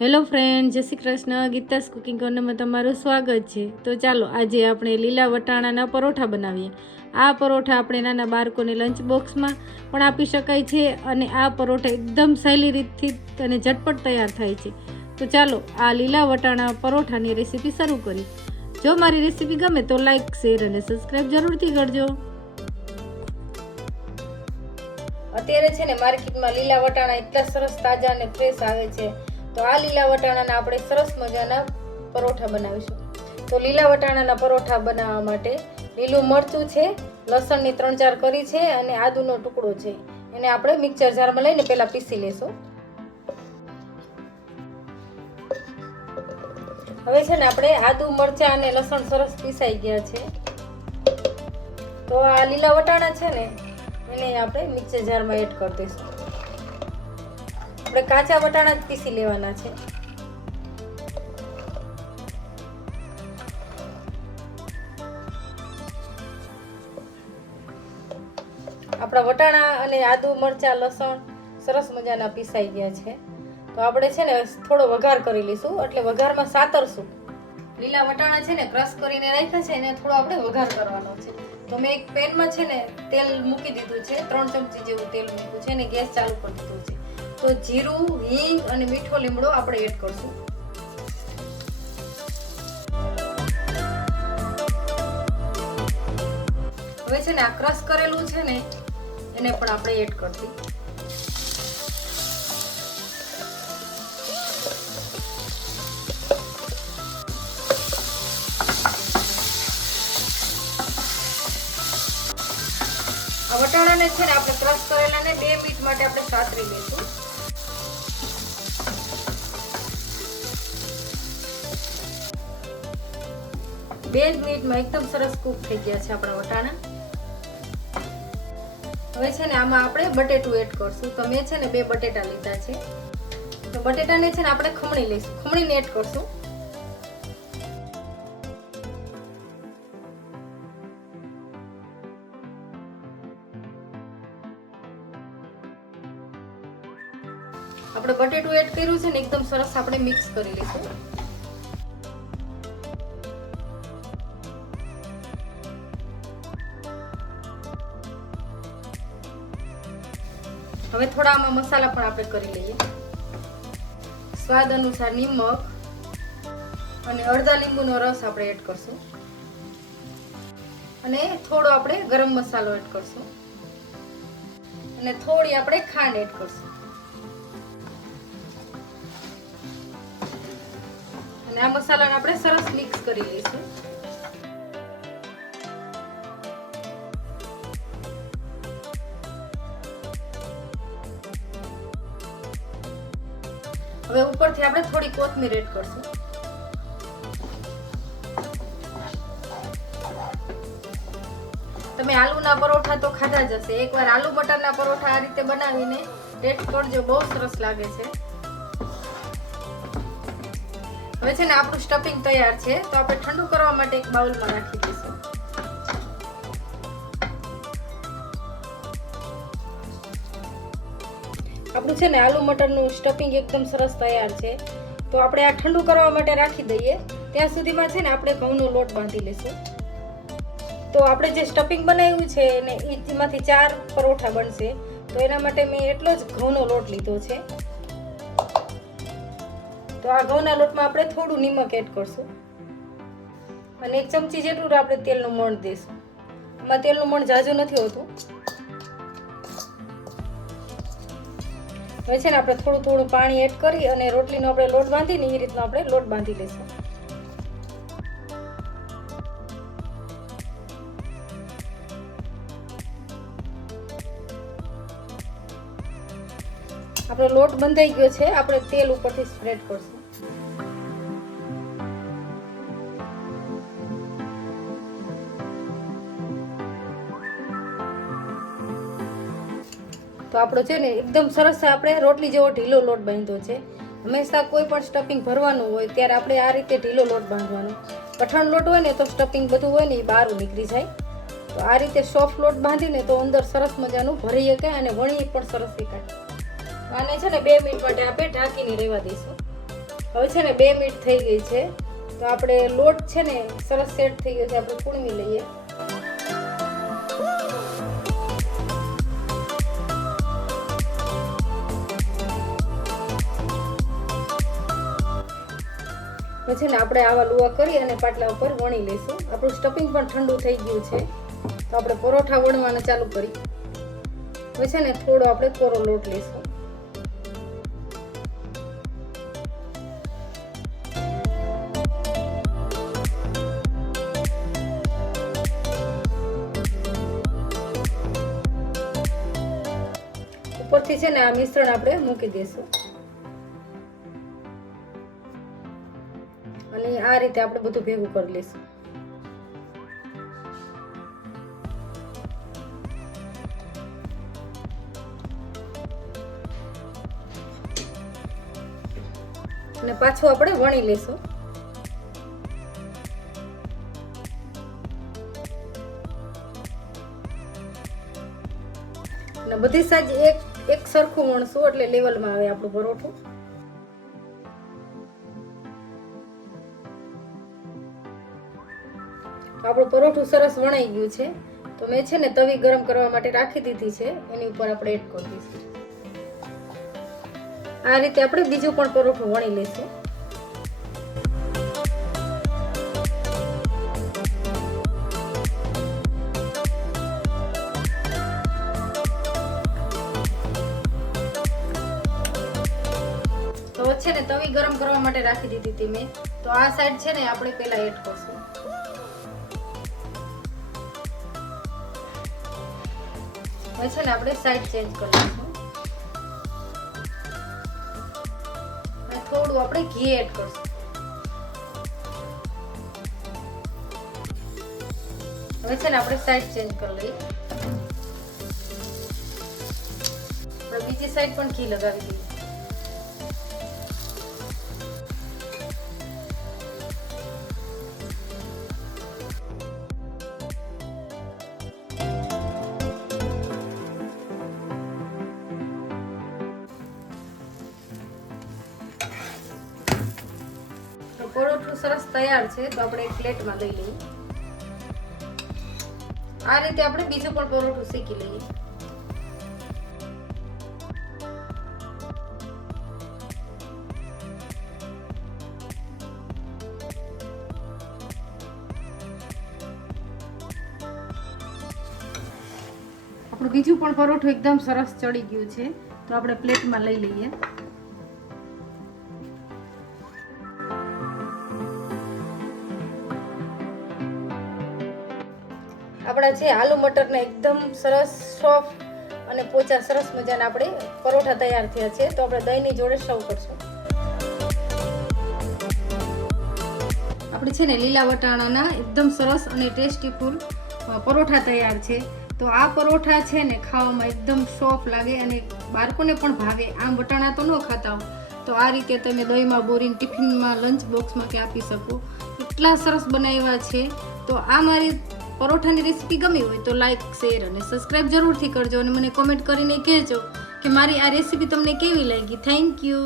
Hello friend, જય Shri Krishna. Geeta's cooking કોર્નરમાં તમારું સ્વાગત છે. તો ચાલો આજે આપણે લીલા વટાણાના પરોઠા બનાવીએ. આ પરોઠા આપણે નાના બાળકોને લંચ બોક્સમાં પણ આપી શકાય છે અને આ પરોઠા એકદમ સહેલી રીતથી અને ઝટપટ તૈયાર થાય છે. તો ચાલો આ લીલા વટાણા પરોઠાની રેસીપી શરૂ કરીએ. જો મારી રેસીપી ગમે તો લાઈક, શેર અને સબસ્ક્રાઈબ જરૂરથી કરજો. અત્યારે છે ને માર્કેટમાં લીલા વટાણા એટલા સરસ તાજા અને ફ્રેશ આવે છે. તો આ લીલા વટાણાના આપણે સરસ મજાના પરોઠા બનાવીશું. તો લીલા વટાણાના પરોઠા બનાવવા માટે લીલું મરચું છે, લસણની 3-4 કળી છે અને આદુનો ટુકડો છે. એને આપણે મિક્સર જારમાં લઈને પહેલા પીસી લેશું. હવે છે ને આપણે આદુ, મરચાં અને લસણ સરસ પીસાઈ ગયા છે. તો આ લીલા વટાણા છે ને એને આપણે મિક્સર જારમાં એડ કરી દઈશું. આપણે કાચા વટાણા જ પીસી લેવાના છે. આપણા વટાણા અને આદુ, મરચાં, લસણ સરસ મજાના પીસાઈ ગયા છે. તો આપણે છે ને થોડો વઘાર કરી લઈશું, એટલે વઘારમાં સાતરશું. લીલા વટાણા છે ને ક્રશ કરીને રાખ્યા છે, એને થોડો આપણે વઘાર કરવાનો છે. તો મેં એક પેનમાં છે ને તેલ મૂકી દીધું છે, 3 ચમચી જેવું તેલ મૂક્યું છે અને ગેસ ચાલુ કરી દીધું છે. તો જીરું, હિંગ અને મીઠો લીમડો આપણે એડ કરશું. હવે છે ને આ ક્રશ કરેલું છે ને એને પણ આપણે એડ કરશું. આ વટાણાને છે ને આપણે ક્રશ કરેલાને 2 મિનિટ માટે આપણે સાતરી લઈશું. 2 મિનિટમાં એકદમ સરસ કૂક થઈ ગયા છે આપણા વટાણા. હવે છે ને આમાં આપણે બટેટું એડ કરશું. તો મેં છે ને 2 બટેટા લીધા છે. તો બટેટાને છે ને આપણે ખમણી લઈશું, ખમણીને એડ કરશું. આપણે બટેટું એડ કર્યું છે ને એકદમ સરસ આપણે મિક્સ કરી લઈશું. હવે થોડા આમાં મસાલા પણ આપણે કરી લઈએ. સ્વાદ અનુસાર નિમક અને અડધા લીંબુનો રસ આપણે એડ કરશું અને થોડો આપણે ગરમ મસાલો એડ કરશું અને થોડી આપણે ખાંડ એડ કરશું. અને આ મસાલાને આપણે સરસ મિક્સ કરી લઈશું. હવે ઉપરથી આપણે થોડી કોથમીર એડ કરશું. તમે આલુના પરોઠા તો ખાધા જ હશે. એકવાર આલુ મટરના પરોઠા આ રીતે બનાવીને ટેસ્ટ કરજો, બહુ સરસ લાગે છે. હવે છે ને આપણું સ્ટફિંગ તૈયાર છે. તો આપણે ઠંડુ કરવા માટે એક બાઉલમાં રાખી દઈશું. આપણું છે ને આલુ મટરનું સ્ટફિંગ એકદમ સરસ તૈયાર છે. તો આપણે આ ઠંડુ કરવા માટે રાખી દઈએ. ત્યાં સુધીમાં છે ને આપણે ઘઉંનો લોટ બાંધી લઈશું. તો આપણે જે સ્ટફિંગ બનાવ્યું છે ને એમાંથી 4 પરોઠા બનશે. તો એના માટે મેં એટલો જ ઘઉંનો લોટ લીધો છે. તો આ ઘઉંના લોટમાં આપણે થોડું નિમક એડ કરશું અને 1 ચમચી જેટલું આપણે તેલનું મોણ દઈશું. આમાં તેલનું મોણ ઝાઝું નથી હોતું. હવે છે ને આપણે થોડું પાણી એડ કરી અને રોટલીનો આપણે લોટ બાંધીને એ રીતનો આપણે લોટ બાંધી લઈશું. આપણો લોટ બંધાઈ ગયો છે. આપણે તેલ ઉપરથી સ્પ્રેડ કરશું. તો આપણો છે ને એકદમ સરસ આપણે રોટલી જેવો ઢીલો લોટ બાંધ્યો છે. હંમેશા કોઈ પણ સ્ટફિંગ ભરવાનું હોય ત્યારે આપણે આ રીતે ઢીલો લોટ બાંધવાનો. કઠણ લોટ હોય ને તો સ્ટફિંગ બધું હોય ને એ બહાર નીકળી જાય. તો આ રીતે સોફ્ટ લોટ બાંધીને તો અંદર સરસ મજાનું ભરી શકાય અને વણી પણ સરસ શકાય. આને છે ને 2 મિનિટ માટે આપણે ઢાંકીને રહેવા દઈશું. હવે છે ને 2 મિનિટ થઈ ગઈ છે, તો આપણે લોટ છે ને સરસ સેટ થઈ ગયો છે, આપણે પૂણવી લઈએ. પછી ને આપણે આવા લુવા કરી અને પાટલા ઉપર વણી લઈશું. આપણું સ્ટફિંગ પણ ઠંડુ થઈ ગયું છે, તો આપણે પરોઠા વણવાના ચાલુ કરી. હવે છે ને થોડો આપણે કોરો લોટ લઈશું. ઉપરથી છે ને આ મિશ્રણ આપણે મૂકી દઈશું અને આ રીતે આપણે બધું ભેગું કરી લઈશું. અને પાછું આપણે વણી લઈશું. અને બધી સાઈડ એક સરખું વણશું એટલે લેવલમાં આવે આપણું પરોઠું. આપણું પરોઠું સરસ વણાઈ ગયું છે, તો મેં છે ને તવી ગરમ કરવા માટે રાખી દીધી છે, એની ઉપર આપણે એડ કરી દઈશું. આ રીતે આપણે બીજું પણ પરોઠું વણી લઈશું. તો છે ને તવી ગરમ કરવા માટે રાખી દીધી હતી મેં, તો આ સાઈડ છે ને આપણે પહેલા એડ કરશું. હવે છે ને આપણે સાઈડ ચેન્જ કરી લઈશું અને થોડું આપણે ઘી એડ કરશું. હવે છે ને આપણે સાઈડ ચેન્જ કરી લઈએ. આપણે બીજી સાઈડ પણ ઘી લગાવી દઈએ. પરોઠું સરસ તૈયાર છે, તો આપણે એક પ્લેટમાં લઈ લઈએ. આ રીતે આપણે બીજું પણ પરોઠું શેકી લઈએ. આપણું બીજું પણ પરોઠું એકદમ સરસ ચડી ગયું છે, તો આપણે પ્લેટમાં લઈ લઈએ. આપણા છે આલુ મટરના એકદમ સરસ સોફ્ટ અને પોચા સરસ મજાના આપણે પરોઠા તૈયાર થયા છે, તો આપણે દહીંની જોડે સર્વ કરશું. આપણે છે ને લીલા વટાણાના એકદમ સરસ અને ટેસ્ટીફુલ પરોઠા તૈયાર છે. તો આ પરોઠા છે ને ખાવામાં એકદમ સોફ્ટ લાગે અને બાળકોને પણ ભાવે. આમ વટાણા તો ન ખાતા હો, તો આ રીતે તમે દહીંમાં બોરીને ટિફિનમાં લંચ બોક્સમાં કે આપી શકો. એટલા સરસ બનાવ્યા છે. તો આ મારી પરોઠાની રેસીપી ગમી હોય તો લાઈક, શેર અને સબસ્ક્રાઈબ જરૂરથી કરજો અને મને કોમેન્ટ કરીને કહેજો કે મારી આ રેસીપી તમને કેવી લાગી. Thank you.